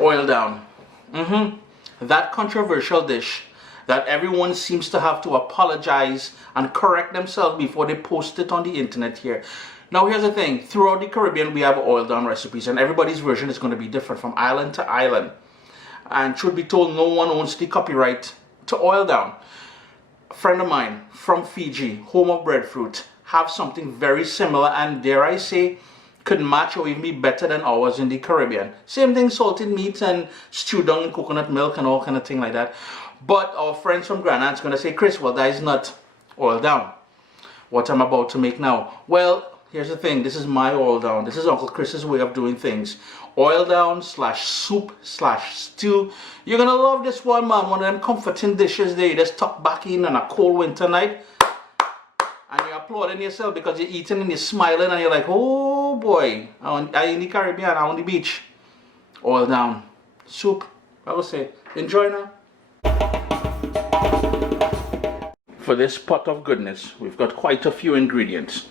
Oil down. That controversial dish that everyone seems to have to apologize and correct themselves before they post it on the internet here. Now here's the thing, throughout the Caribbean we have oil down recipes, and everybody's version is going to be different from island to island. And truth be told, no one owns the copyright to oil down. A friend of mine from Fiji, home of breadfruit, have something very similar, and dare I say, could match or even be better than ours in the Caribbean. Same thing, salted meat and stewed down in coconut milk and all kind of thing like that. But our friends from Granada's going to say, Chris, well, that is not oil down. What I'm about to make now. Well, here's the thing. This is my oil down. This is Uncle Chris's way of doing things. Oil down slash soup slash stew. You're going to love this one, man. One of them comforting dishes there. You just tuck back in on a cold winter night. And you're applauding yourself because you're eating and you're smiling and you're like, oh boy, I'm in the Caribbean, I'm on the beach. Oil down. Soup, I would say. Enjoy now. For this pot of goodness, we've got quite a few ingredients.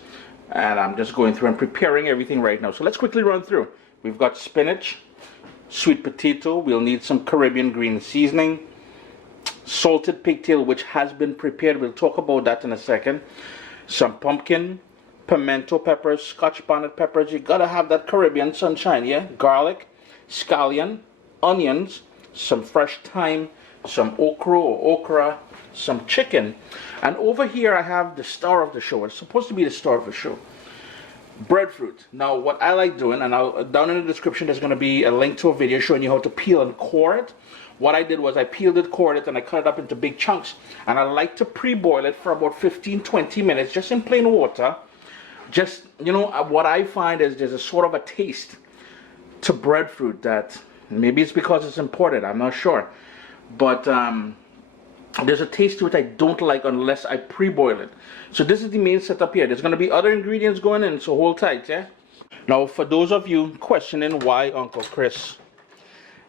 And I'm just going through and preparing everything right now. So let's quickly run through. We've got spinach, sweet potato, we'll need some Caribbean green seasoning, salted pigtail which has been prepared, we'll talk about that in a second. Some pumpkin, pimento peppers, scotch bonnet peppers, you gotta have that Caribbean sunshine, yeah? Garlic, scallion, onions, some fresh thyme, some okra, some chicken. And over here I have the star of the show. It's supposed to be the star of the show. Breadfruit. Now what I like doing, and down in the description there's gonna be a link to a video showing you how to peel and core it. What I did was I peeled it, cored it, and I cut it up into big chunks. And I like to pre-boil it for about 15-20 minutes, just in plain water. Just, you know, what I find is there's a sort of a taste to breadfruit that, maybe it's because it's imported, I'm not sure. But there's a taste to it I don't like unless I pre-boil it. So this is the main setup here. There's going to be other ingredients going in, so hold tight, yeah? Now, for those of you questioning why Uncle Chris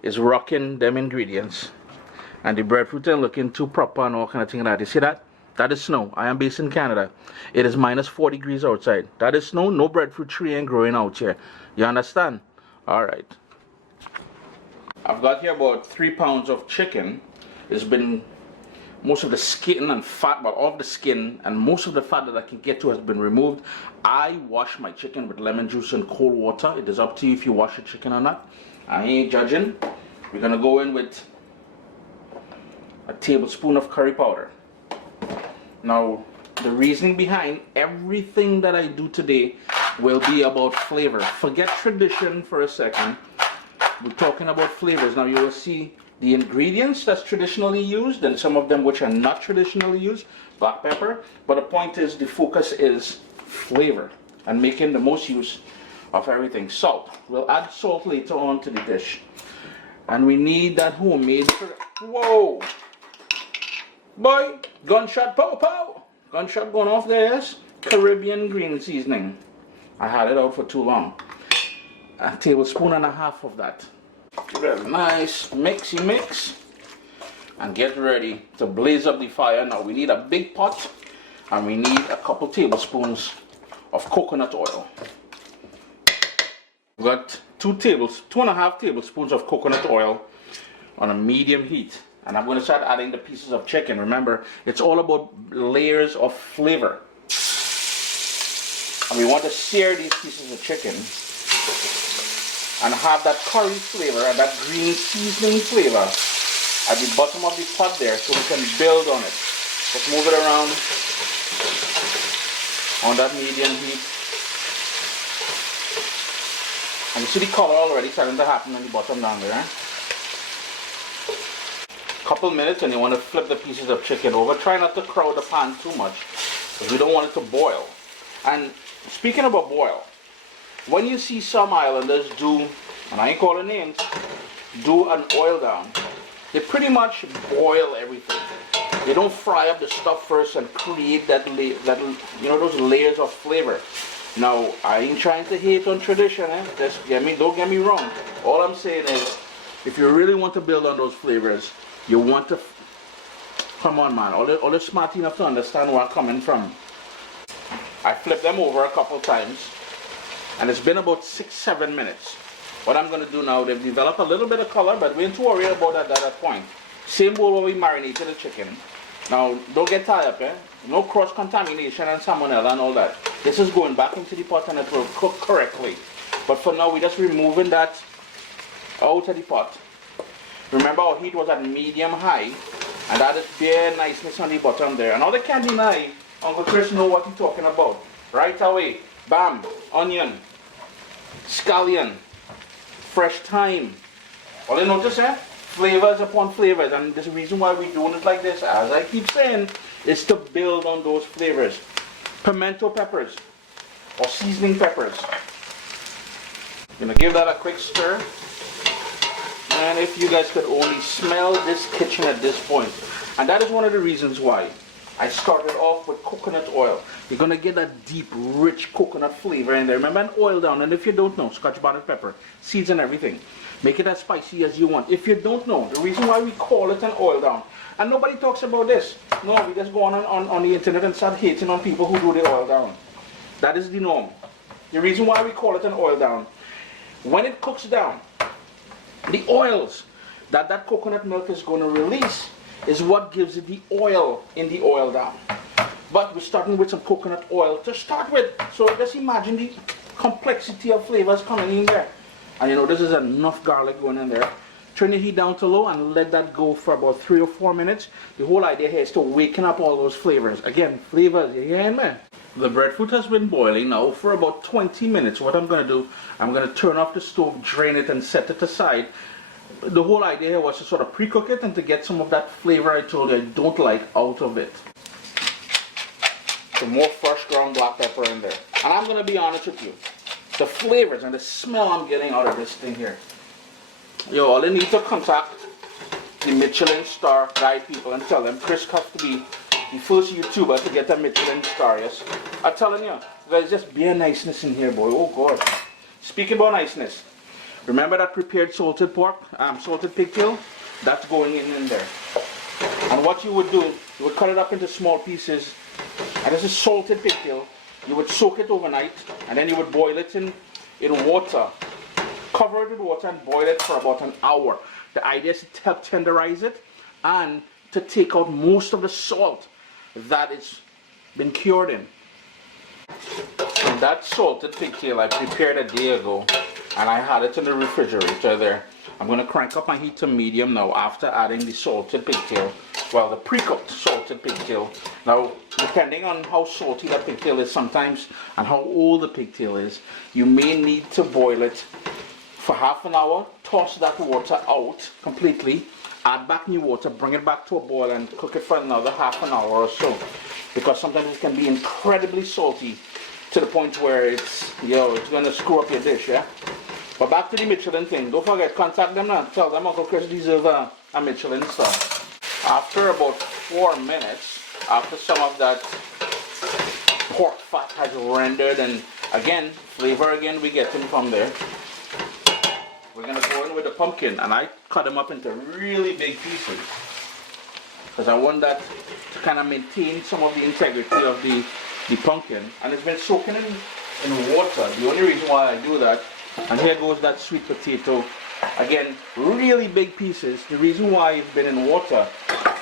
is rocking them ingredients and the breadfruit ain't looking too proper and all kind of thing like that. You see that? That is snow. I am based in Canada. It is minus 4 degrees outside. That is snow. No breadfruit tree ain't growing out here. You understand? Alright. I've got here about 3 pounds of chicken. It's been, most of the skin and fat, but all of the skin and most of the fat that I can get to has been removed. I wash my chicken with lemon juice and cold water. It is up to you if you wash your chicken or not. I ain't judging. We're gonna go in with a tablespoon of curry powder. Now, the reasoning behind everything that I do today will be about flavor. Forget tradition for a second. We're talking about flavors. Now you will see the ingredients that's traditionally used and some of them which are not traditionally used. Black pepper. But the point is, the focus is flavor and making the most use of everything. Salt. We'll add salt later on to the dish. And we need that homemade. Whoa! Boy! Gunshot pow pow! Gunshot going off there, yes? Caribbean green seasoning. I had it out for too long. A tablespoon and a half of that. Give it a nice mixy mix. And get ready to blaze up the fire. Now we need a big pot. And we need a couple tablespoons of coconut oil. We've got 2.5 tablespoons of coconut oil on a medium heat. And I'm going to start adding the pieces of chicken. Remember, it's all about layers of flavor. And we want to sear these pieces of chicken and have that curry flavor and that green seasoning flavor at the bottom of the pot there so we can build on it. Just move it around on that medium heat. And you see the color already starting to happen on the bottom down there. Couple minutes and you want to flip the pieces of chicken over. Try not to crowd the pan too much because we don't want it to boil. And speaking about boil, when you see some islanders do, and I ain't calling names, do an oil down, they pretty much boil everything. They don't fry up the stuff first and create that you know, those layers of flavor. Now, I ain't trying to hate on tradition, don't get me wrong. All I'm saying is, if you really want to build on those flavors, you want to, come on man, all the smart enough to understand where I'm coming from. I flipped them over a couple times, and it's been about 6-7 minutes. What I'm going to do now, they've developed a little bit of color, but we ain't too worried about that at that point. Same bowl where we marinated the chicken. Now, don't get tied up, eh? No cross-contamination and salmonella and all that. This is going back into the pot and it will cook correctly. But for now, we're just removing that out of the pot. Remember, our heat was at medium-high, and that is bare niceness on the bottom there. And all the can't deny, Uncle Chris know what he's talking about. Right away, bam, onion, scallion, fresh thyme. All you notice, eh? Flavors upon flavors, and the reason why we're doing it like this, as I keep saying, is to build on those flavors. Pimento peppers, or seasoning peppers. Gonna give that a quick stir. And if you guys could only smell this kitchen at this point. And that is one of the reasons why I started off with coconut oil. You're gonna get that deep, rich coconut flavor in there. Remember, an oil down, and if you don't know, scotch bonnet pepper, seeds and everything. Make it as spicy as you want. If you don't know, the reason why we call it an oil down, and nobody talks about this. No, we just go on the internet and start hating on people who do the oil down. That is the norm. The reason why we call it an oil down, when it cooks down, the oils that coconut milk is going to release is what gives it the oil in the oil down. But we're starting with some coconut oil to start with. So just imagine the complexity of flavors coming in there. And you know, this is enough garlic going in there. Turn the heat down to low and let that go for about 3 or 4 minutes. The whole idea here is to waken up all those flavors. Again, flavors, you hearing me? The breadfruit has been boiling now for about 20 minutes. What I'm going to do, I'm going to turn off the stove, drain it, and set it aside. The whole idea here was to sort of pre-cook it and to get some of that flavor I told you I don't like out of it. Some more fresh ground black pepper in there. And I'm going to be honest with you. The flavors and the smell I'm getting out of this thing here. Yo, all you need to contact the Michelin star guide people and tell them Chris has to be the first YouTuber to get a Michelin star, yes? I'm telling you, there's just bare niceness in here, boy. Oh, God. Speaking about niceness, remember that prepared salted pork, salted pigtail? That's going in there. And what you would do, you would cut it up into small pieces. And this is salted pigtail. You would soak it overnight, and then you would boil it in water. Cover it with water and boil it for about an hour. The idea is to help tenderize it and to take out most of the salt that it's been cured in. And that salted pigtail I prepared a day ago, and I had it in the refrigerator there. I'm going to crank up my heat to medium now after adding the salted pigtail. Well, the pre-cooked salted pigtail. Now, depending on how salty that pigtail is sometimes and how old the pigtail is, you may need to boil it for half an hour, toss that water out completely, add back new water, bring it back to a boil and cook it for another half an hour or so. Because sometimes it can be incredibly salty to the point where it's going to screw up your dish, yeah? But back to the Michelin thing. Don't forget, contact them now. Tell them Uncle Chris deserves a Michelin star. After about 4 minutes, after some of that pork fat has rendered, and again, flavor again we get in from there, we're going to go in with the pumpkin, and I cut them up into really big pieces because I want that to kind of maintain some of the integrity of the pumpkin. And it's been soaking in water. The only reason why I do that, and here goes that sweet potato. Again, really big pieces. The reason why it's been in water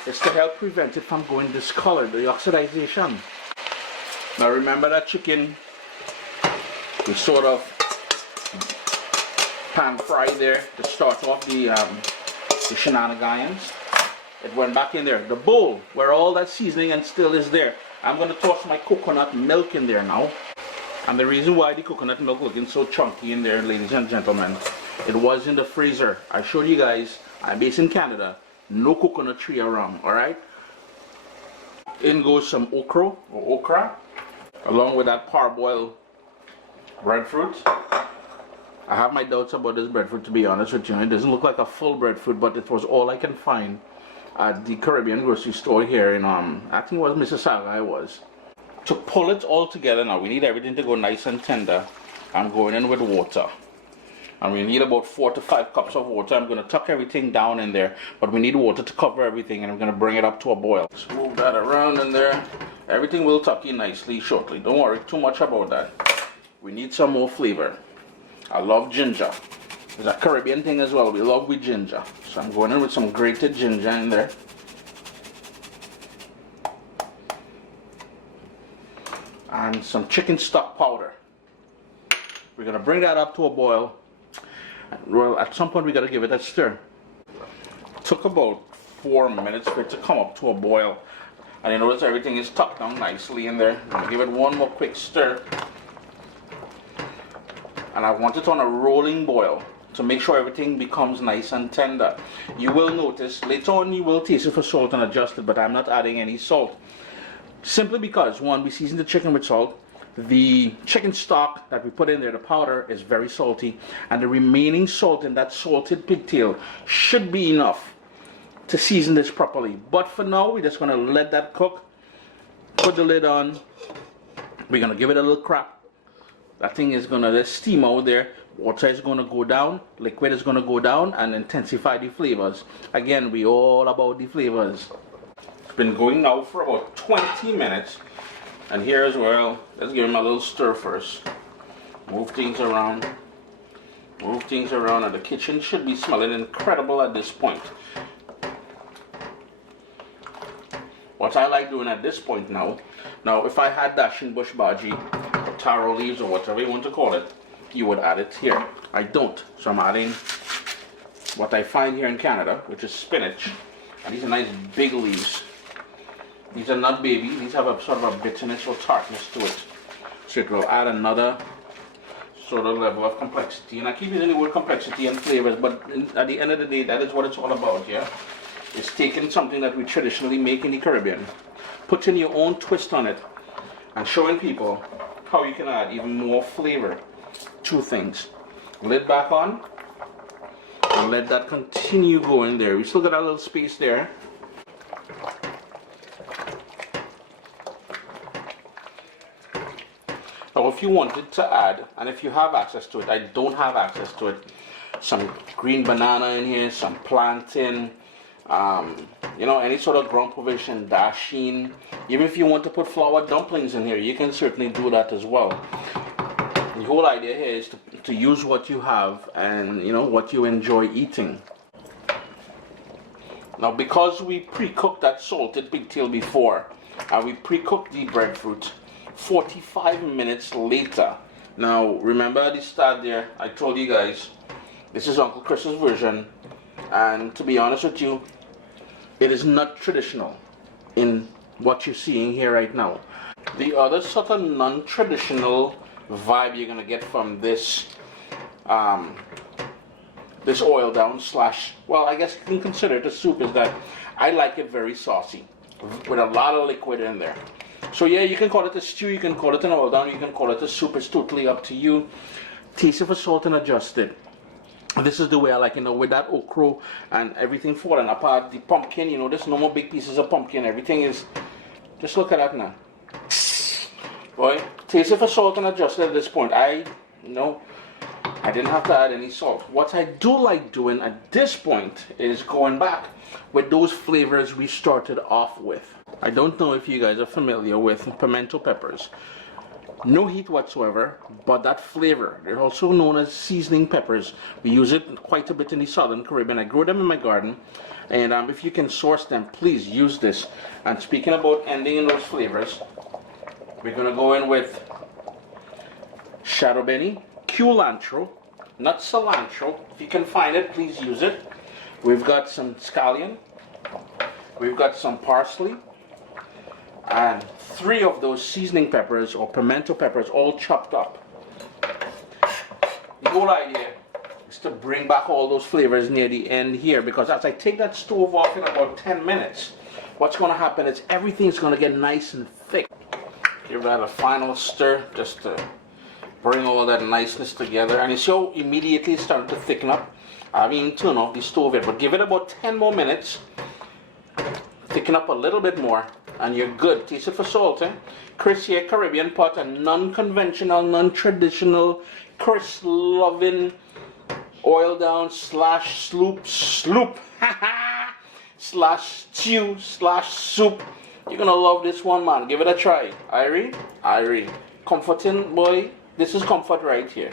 is to help prevent it from going discolored, the oxidization. Now remember that chicken, we sort of pan fry there to start off the shenanigans. It went back in there. The bowl where all that seasoning and still is there. I'm going to toss my coconut milk in there now. And the reason why the coconut milk looking so chunky in there, ladies and gentlemen, it was in the freezer. I showed you guys, I'm based in Canada, no coconut tree around, alright? In goes some okra, along with that parboiled breadfruit. I have my doubts about this breadfruit, to be honest with you. It doesn't look like a full breadfruit, but it was all I can find at the Caribbean grocery store here in, I think it was Mississauga I was. To pull it all together now, we need everything to go nice and tender. I'm going in with water. And we need about 4 to 5 cups of water. I'm going to tuck everything down in there, but we need water to cover everything, and I'm going to bring it up to a boil. Just move that around in there. Everything will tuck in nicely shortly. Don't worry too much about that. We need some more flavor. I love ginger. It's a Caribbean thing as well. We love with ginger. So I'm going in with some grated ginger in there. And some chicken stock powder. We're going to bring that up to a boil. Well, at some point we got to give it a stir. It took about 4 minutes for it to come up to a boil. And you notice everything is tucked down nicely in there. I'm going to give it one more quick stir. And I want it on a rolling boil to make sure everything becomes nice and tender. You will notice, later on you will taste it for salt and adjust it, but I'm not adding any salt. Simply because, one, we season the chicken with salt. The chicken stock that we put in there, the powder, is very salty. And the remaining salt in that salted pigtail should be enough to season this properly. But for now, we're just going to let that cook. Put the lid on. We're going to give it a little crack. That thing is going to let steam out there. Water is going to go down. Liquid is going to go down and intensify the flavors. Again, we all about the flavors. It's been going now for about 20 minutes. And here as well, let's give him a little stir first. Move things around. Move things around. And the kitchen should be smelling incredible at this point. What I like doing at this point now if I had dashing bush bhaji, or taro leaves, or whatever you want to call it, you would add it here. I don't, so I'm adding what I find here in Canada, which is spinach, and these are nice big leaves. These are not baby, these have a sort of a bitterness or tartness to it, so it will add another sort of level of complexity. And I keep using the word complexity and flavors, but at the end of the day, that is what it's all about, yeah? It's taking something that we traditionally make in the Caribbean, putting your own twist on it, and showing people how you can add even more flavor to things. Lid back on, and let that continue going there. We still got a little space there. Now if you wanted to add, and if you have access to it, I don't have access to it, some green banana in here, some plantain, you know, any sort of ground provision, dasheen. Even if you want to put flour dumplings in here, you can certainly do that as well. The whole idea here is to use what you have and, you know, what you enjoy eating. Now because we pre-cooked that salted pigtail before, and we pre-cooked the breadfruit 45 minutes later. Now remember at the start there, I told you guys, this is Uncle Chris's version, and to be honest with you, it is not traditional in what you're seeing here right now. The other sort of non-traditional vibe you're gonna get from this this oil down slash, well, I guess you can consider it a soup, is that I like it very saucy with a lot of liquid in there. So yeah, you can call it a stew, you can call it an oil down, you can call it a soup. It's totally up to you. Taste it for salt and adjust it. This is the way I like it, you know, with that okra and everything falling apart. The pumpkin, you know, there's no more big pieces of pumpkin. Everything is, just look at that now. Boy, taste it for salt and adjust it at this point. I didn't have to add any salt. What I do like doing at this point is going back with those flavors we started off with. I don't know if you guys are familiar with pimento peppers. No heat whatsoever, but that flavor. They're also known as seasoning peppers. We use it quite a bit in the Southern Caribbean. I grow them in my garden, and if you can source them, please use this. And speaking about ending in those flavors, we're going to go in with shado beni, culantro, not cilantro. If you can find it, please use it. We've got some scallion, we've got some parsley, and 3 of those seasoning peppers or pimento peppers all chopped up. The whole idea is to bring back all those flavors near the end here, because as I take that stove off in about 10 minutes, what's going to happen is everything's going to get nice and thick. Give that a final stir just to bring all that niceness together. And you see how immediately it's starting to thicken up. I haven't even turned off the stove yet, but give it about 10 more minutes. Thicken up a little bit more, and you're good. Taste it for salt, eh? Chris here, Caribbean pot, a non-conventional, non-traditional, Chris loving oil down slash sloop slash stew slash soup. You're gonna love this one, man. Give it a try. Irie, comforting, boy. This is comfort right here.